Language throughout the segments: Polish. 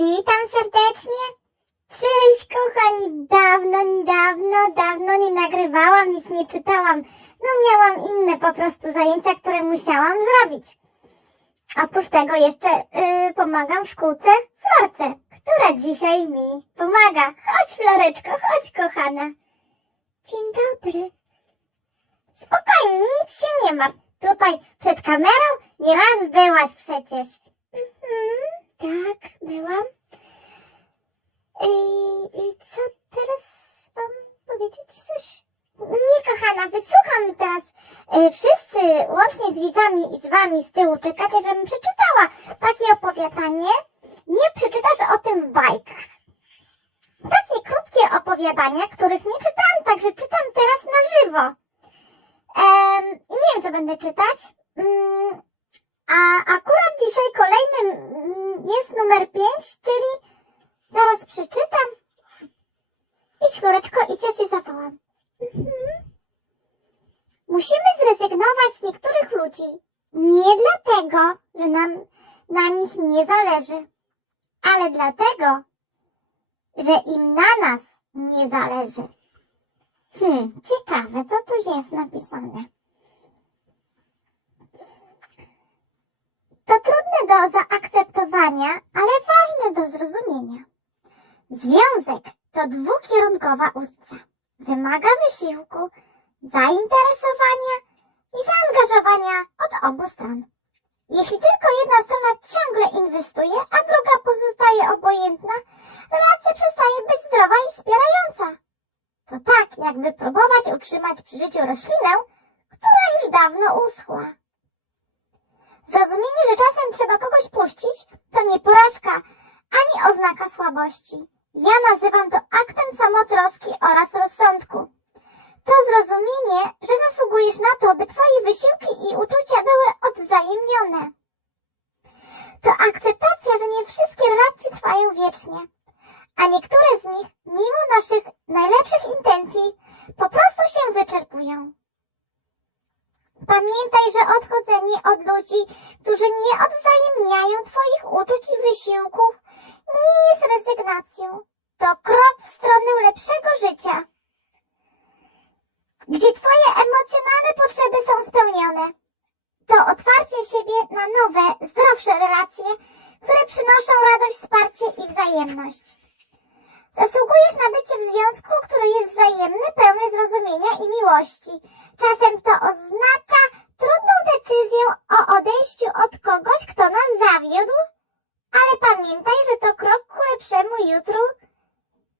Witam serdecznie. Cześć kochani, dawno, dawno, dawno nie nagrywałam, nic nie czytałam. No miałam inne po prostu zajęcia, które musiałam zrobić. Oprócz tego jeszcze yy, pomagam w szkółce Florce, która dzisiaj mi pomaga. Chodź Floreczko, chodź kochana. Dzień dobry. Spokojnie, nic się nie ma. Tutaj przed kamerą nieraz byłaś przecież. Tak, byłam. I, I co teraz wam powiedzieć coś? Nie, kochana, wysłucham teraz. E, wszyscy, łącznie z widzami i z wami z tyłu, czekacie, żebym przeczytała takie opowiadanie. Nie przeczytasz o tym w bajkach. Takie krótkie opowiadania, których nie czytałam, także czytam teraz na żywo. I nie wiem, co będę czytać. Mm, a akurat dzisiaj kolejnym mm, jest numer 5, czyli zaraz przeczytam. Idź, Floreczko, i cię zawołam. Mhm. Musimy zrezygnować z niektórych ludzi. Nie dlatego, że nam na nich nie zależy, ale dlatego, że im na nas nie zależy. Hmm, ciekawe, co tu jest napisane. To trudne do zaakceptowania, ale ważne do zrozumienia. Związek to dwukierunkowa ulica. Wymaga wysiłku, zainteresowania i zaangażowania od obu stron. Jeśli tylko jedna strona ciągle inwestuje, a druga pozostaje obojętna, relacja przestaje być zdrowa i wspierająca. To tak, jakby próbować utrzymać przy życiu roślinę, która już dawno uschła. Zrozumienie, że czasem trzeba kogoś puścić, to nie porażka, ani oznaka słabości. Ja nazywam to aktem samotroski oraz rozsądku. To zrozumienie, że zasługujesz na to, by twoje wysiłki i uczucia były odwzajemnione. To akceptacja, że nie wszystkie relacje trwają wiecznie, a niektóre z nich, mimo naszych najlepszych intencji, po prostu się wyczerpują. Pamiętaj, że odchodzenie od ludzi, którzy nie odwzajemniają Twoich uczuć i wysiłków, nie jest rezygnacją. To krok w stronę lepszego życia, gdzie Twoje emocjonalne potrzeby są spełnione. To otwarcie siebie na nowe, zdrowsze relacje, które przynoszą radość, wsparcie i wzajemność. Zasługujesz na bycie w związku, który jest wzajemny, pełny zrozumienia i miłości. Czasem to oznacza trudną decyzję o odejściu od kogoś, kto nas zawiódł, ale pamiętaj, że to krok ku lepszemu jutru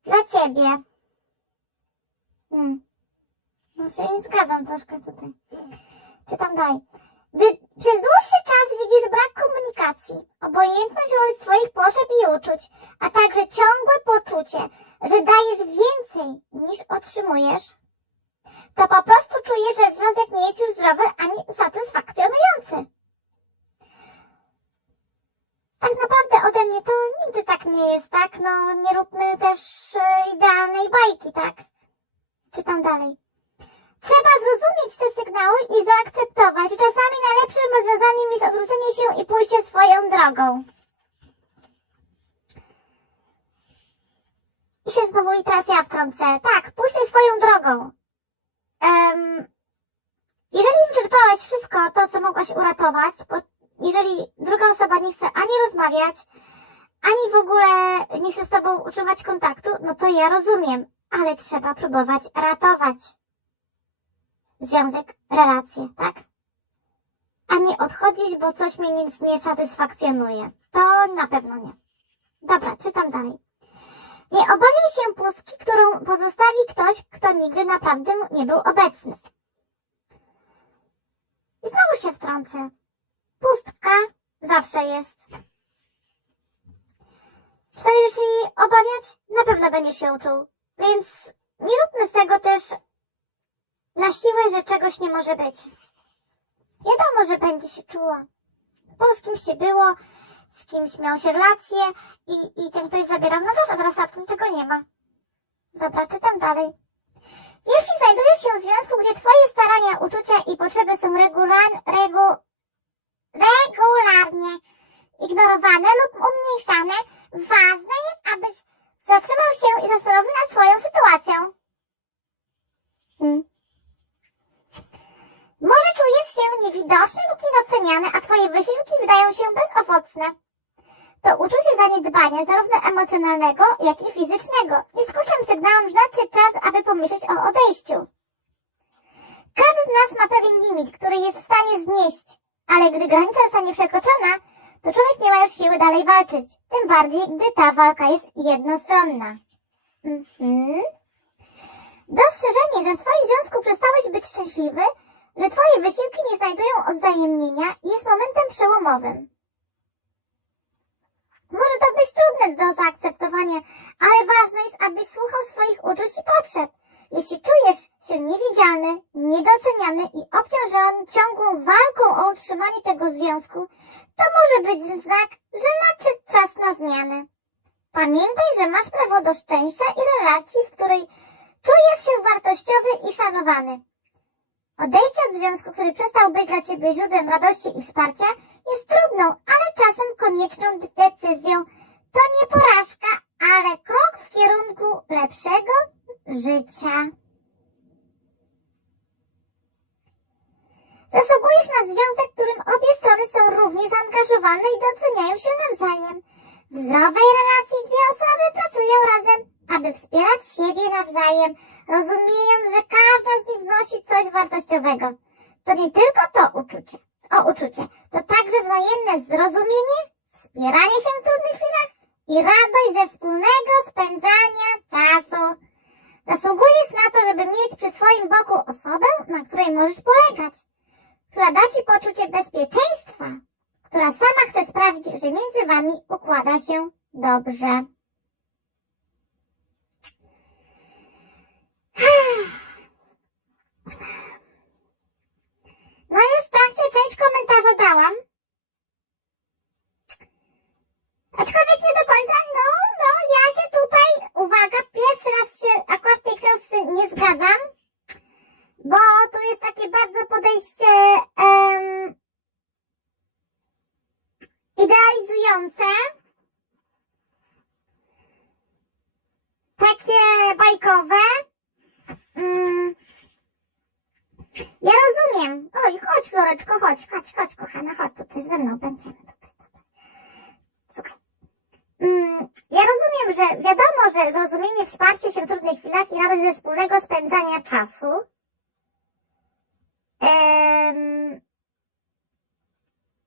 dla ciebie. Hmm. No się nie zgadzam troszkę tutaj. Czytam dalej. Gdy przez dłuższy czas widzisz brak komunikacji, obojętność wobec swoich potrzeb i uczuć, a także ciągłe poczucie, że dajesz więcej niż otrzymujesz, to po prostu czujesz, że związek nie jest już zdrowy ani satysfakcjonujący. Tak naprawdę ode mnie to nigdy tak nie jest, tak? No, nie róbmy też e, idealnej bajki, tak? Czytam dalej. Trzeba te sygnały i zaakceptować, czasami najlepszym rozwiązaniem jest odwrócenie się i pójście swoją drogą. I się znowu i teraz ja wtrącę. Tak, pójście swoją drogą. Um, jeżeli wyczerpałaś wszystko to, co mogłaś uratować, bo jeżeli druga osoba nie chce ani rozmawiać, ani w ogóle nie chce z tobą utrzymać kontaktu, no to ja rozumiem, ale trzeba próbować ratować związek, relacje, tak? A nie odchodzić, bo coś mnie nic nie satysfakcjonuje. To na pewno nie. Dobra, czytam dalej. Nie obawiaj się pustki, którą pozostawi ktoś, kto nigdy naprawdę nie był obecny. I znowu się wtrącę. Pustka zawsze jest. Się jej obawiać? Na pewno będziesz się uczył. Więc nie róbmy z tego też na siłę, że czegoś nie może być. Wiadomo, że będzie się czuła. Bo z kimś się było, z kimś miał się relacje i, i ten ktoś zabierał na raz, a teraz raptem tego nie ma. Dobra, czytam dalej. Jeśli znajdujesz się w związku, gdzie twoje starania, uczucia i potrzeby są regular, regu, regularnie ignorowane lub umniejszane, Ważne jest, abyś zatrzymał się i zastanowił nad swoją sytuacją. Hmm. Może czujesz się niewidoczny lub niedoceniany, a twoje wysiłki wydają się bezowocne. To uczucie zaniedbania zarówno emocjonalnego, jak i fizycznego jest kluczem sygnałem, że nadszedł czas, aby pomyśleć o odejściu. Każdy z nas ma pewien limit, który jest w stanie znieść, ale gdy granica zostanie przekroczona, to człowiek nie ma już siły dalej walczyć. Tym bardziej, gdy ta walka jest jednostronna. Mhm. Dostrzeżenie, że w Twoim związku przestałeś być szczęśliwy, że Twoje wysiłki nie znajdują odzajemnienia, jest momentem przełomowym. Może to być trudne do zaakceptowania, ale ważne jest, abyś słuchał swoich uczuć i potrzeb. Jeśli czujesz się niewidzialny, niedoceniany i obciążony ciągłą walką o utrzymanie tego związku, to może być znak, że nadszedł czas na zmianę. Pamiętaj, że masz prawo do szczęścia i relacji, w której czujesz się wartościowy i szanowany. Odejście od związku, który przestał być dla ciebie źródłem radości i wsparcia, jest trudną, ale czasem konieczną decyzją. To nie porażka, ale krok w kierunku lepszego życia. Zasługujesz na związek, w którym obie strony są równie zaangażowane i doceniają się nawzajem. W zdrowej relacji dwie osoby pracują razem, aby wspierać siebie nawzajem, rozumiejąc, że każda z nich wnosi coś wartościowego. To nie tylko to uczucie, o uczucie, to także wzajemne zrozumienie, wspieranie się w trudnych chwilach i radość ze wspólnego spędzania czasu. Zasługujesz na to, żeby mieć przy swoim boku osobę, na której możesz polegać, która da ci poczucie bezpieczeństwa, która sama chce sprawić, że między wami układa się dobrze. No już w trakcie część komentarza dałam. Aczkolwiek nie do końca, no, no, ja się tutaj, uwaga, pierwszy raz się akurat w tej książce nie zgadzam, bo tu jest takie bardzo podejście em, idealizujące, takie bajkowe. Mm. Ja rozumiem. Oj, chodź, Floreczko, chodź, chodź, chodź, kochana, chodź tutaj ze mną, będziemy tutaj. Zobacz. Słuchaj. Mm, że wiadomo, że zrozumienie, wsparcie się w trudnych chwilach i radość ze wspólnego spędzania czasu em,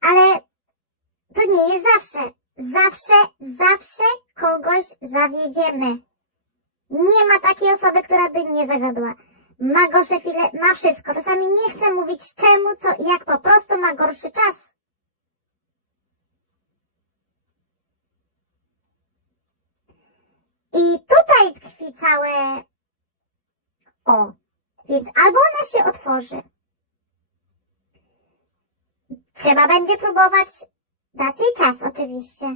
ale to nie jest zawsze. Zawsze, zawsze kogoś zawiedziemy. Nie ma takiej osoby, która by nie zawiodła. Ma gorsze chwile, ma wszystko. Czasami nie chcę mówić czemu, co i jak, po prostu ma gorszy czas. I tutaj tkwi całe o. Więc albo ona się otworzy. Trzeba będzie próbować dać jej czas oczywiście.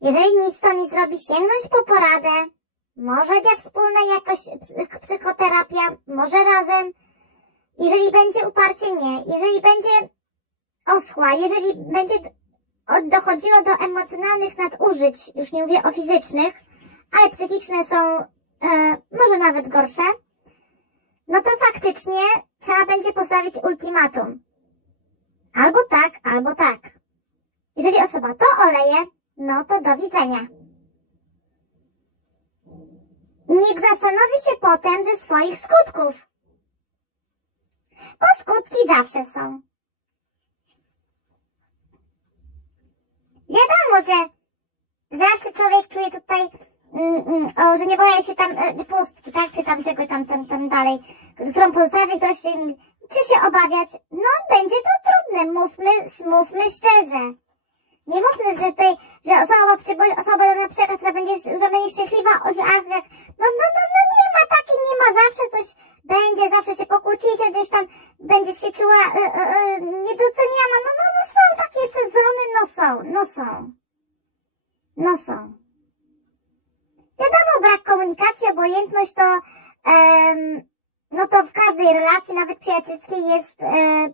Jeżeli nic to nie zrobi, sięgnąć po poradę. Może jak wspólna jakoś psy- psychoterapia, może razem. Jeżeli będzie uparcie, nie. Jeżeli będzie oschła, jeżeli będzie dochodziło do emocjonalnych nadużyć, już nie mówię o fizycznych, ale psychiczne są e, może nawet gorsze, no to faktycznie trzeba będzie postawić ultimatum. Albo tak, albo tak. Jeżeli osoba to oleje, no to do widzenia. Niech zastanowi się potem ze swoich skutków. Bo skutki zawsze są. Wiadomo, że zawsze człowiek czuje tutaj, o, że nie boję się tam e, pustki, tak, czy tam czegoś tam, tam, tam dalej, którą pozostawi ktoś, mm, czy się obawiać. No, będzie to trudne, mówmy, mówmy szczerze. Nie mówmy, że tutaj, że osoba, przybo- osoba na przykład, która będzie, że będzie szczęśliwa, o, a, jak, no, no, no, no, nie ma takiej, nie ma, zawsze coś będzie, zawsze się pokłócicie, gdzieś tam będziesz się czuła e, e, e, niedoceniana, no, no, no są takie sezony, no są, no są. No są. Wiadomo, brak komunikacji, obojętność to, em, no to w każdej relacji, nawet przyjacielskiej jest, e,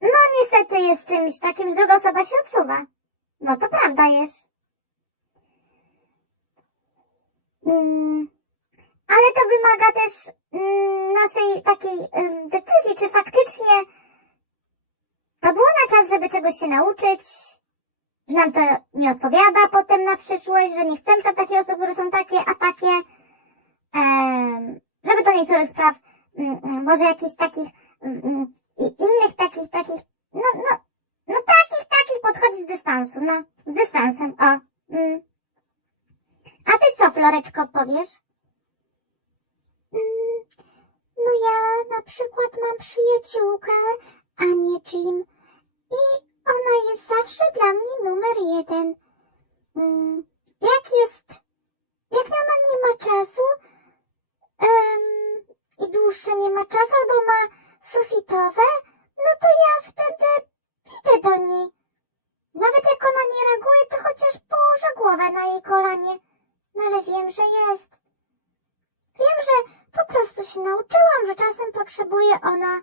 no niestety jest czymś takim, że druga osoba się odsuwa. No to prawda jest. Mm, ale to wymaga też mm, naszej takiej decyzji, czy faktycznie to było na czas, żeby czegoś się nauczyć, że nam to nie odpowiada potem na przyszłość, że nie chcemy tam takich osób, które są takie, a takie, żeby do niektórych spraw, mm, mm, może jakichś takich, mm, innych takich, takich, no, no, no takich, takich podchodzić z dystansu, no, z dystansem, o. A ty co, Floreczko, powiesz? No ja na przykład mam przyjaciółkę, Anię Jim, i ona jest zawsze dla mnie numer jeden. Mm, jak jest, jak ona nie ma czasu, em, i dłuższe nie ma czasu, albo ma sufitowe, no to ja wtedy idę do niej. Nawet jak ona nie reaguje, to chociaż położę głowę na jej kolanie. No ale wiem, że jest. Wiem, że po prostu się nauczyłam, że czasem potrzebuje ona,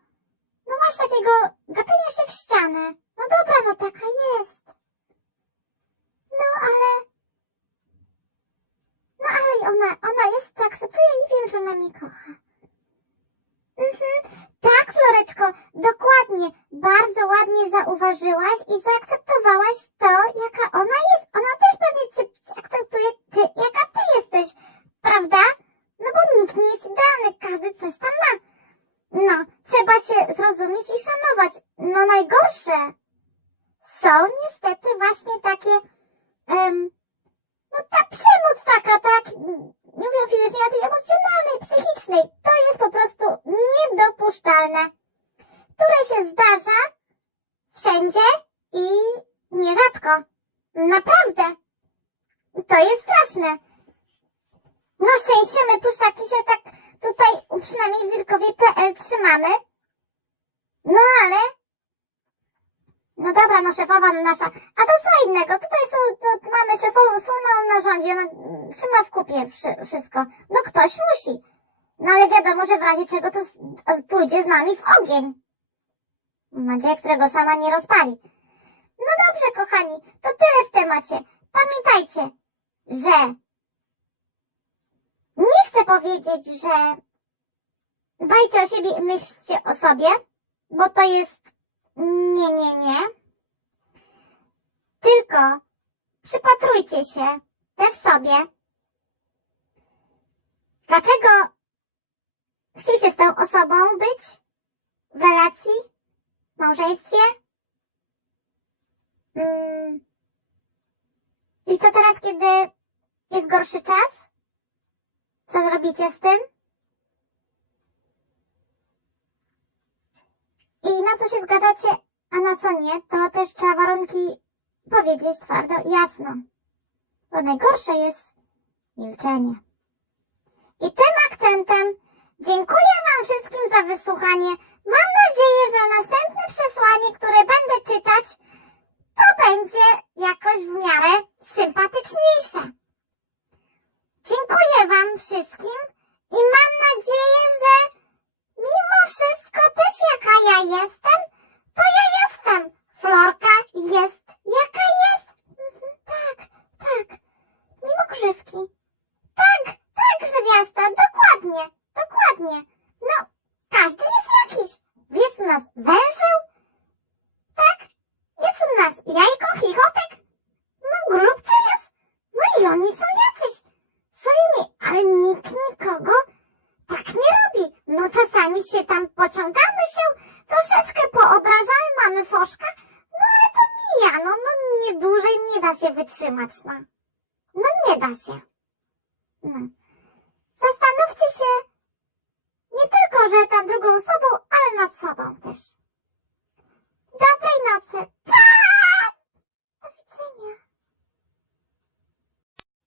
no masz takiego gapienia się w ścianę. No dobra, no taka jest. No ale, no ale ona, ona jest, to akceptuje i wiem, że ona mnie kocha. Mhm. Tak, Floreczko, dokładnie. Bardzo ładnie zauważyłaś i zaakceptowałaś to, jaka ona jest. Ona też pewnie cię akceptuje ty, jaka ty jesteś. Prawda? No bo nikt nie jest idealny, każdy coś tam ma. No, trzeba się zrozumieć i szanować. No najgorsze są niestety właśnie takie, em, no ta przemoc taka, tak, nie mówię o fizycznej, ale tej emocjonalnej, psychicznej. To jest po prostu niedopuszczalne, które się zdarza wszędzie i nierzadko. Naprawdę. To jest straszne. No szczęście, my puszczaki się tak tutaj przynajmniej w Zirkowie.pl trzymamy. No ale... No dobra, no szefowa nasza. A to co innego. Tutaj są, no, mamy szefową słonę, ona rządzi, ona mm, trzyma w kupie wszy, wszystko. No ktoś musi. No ale wiadomo, że w razie czego to pójdzie z nami w ogień. Mam nadzieję, którego sama nie rozpali. No dobrze, kochani, to tyle w temacie. Pamiętajcie, że nie chcę powiedzieć, że dbajcie o siebie myślcie o sobie, bo to jest nie, nie, nie. Tylko przypatrujcie się też sobie. Dlaczego chcecie z tą osobą być w relacji, w małżeństwie? Mm. I co teraz, kiedy jest gorszy czas? Co zrobicie z tym? I na co się zgadzacie, a na co nie, to też trzeba warunki powiedzieć twardo i jasno. Bo najgorsze jest milczenie. I tym akcentem dziękuję Wam wszystkim za wysłuchanie. Mam nadzieję, że następne przesłanie, które będę czytać, to będzie jakoś w miarę sympatyczniejsze. Dziękuję Wam wszystkim i mam nadzieję, że mimo wszystko też czasami się tam pociągamy się, troszeczkę poobrażamy, mamy foszka, no ale to mija, no, no nie dłużej nie da się wytrzymać, no. No nie da się. No. Zastanówcie się nie tylko, że tam drugą osobą, ale nad sobą też. Dobrej nocy. Pa! Do widzenia.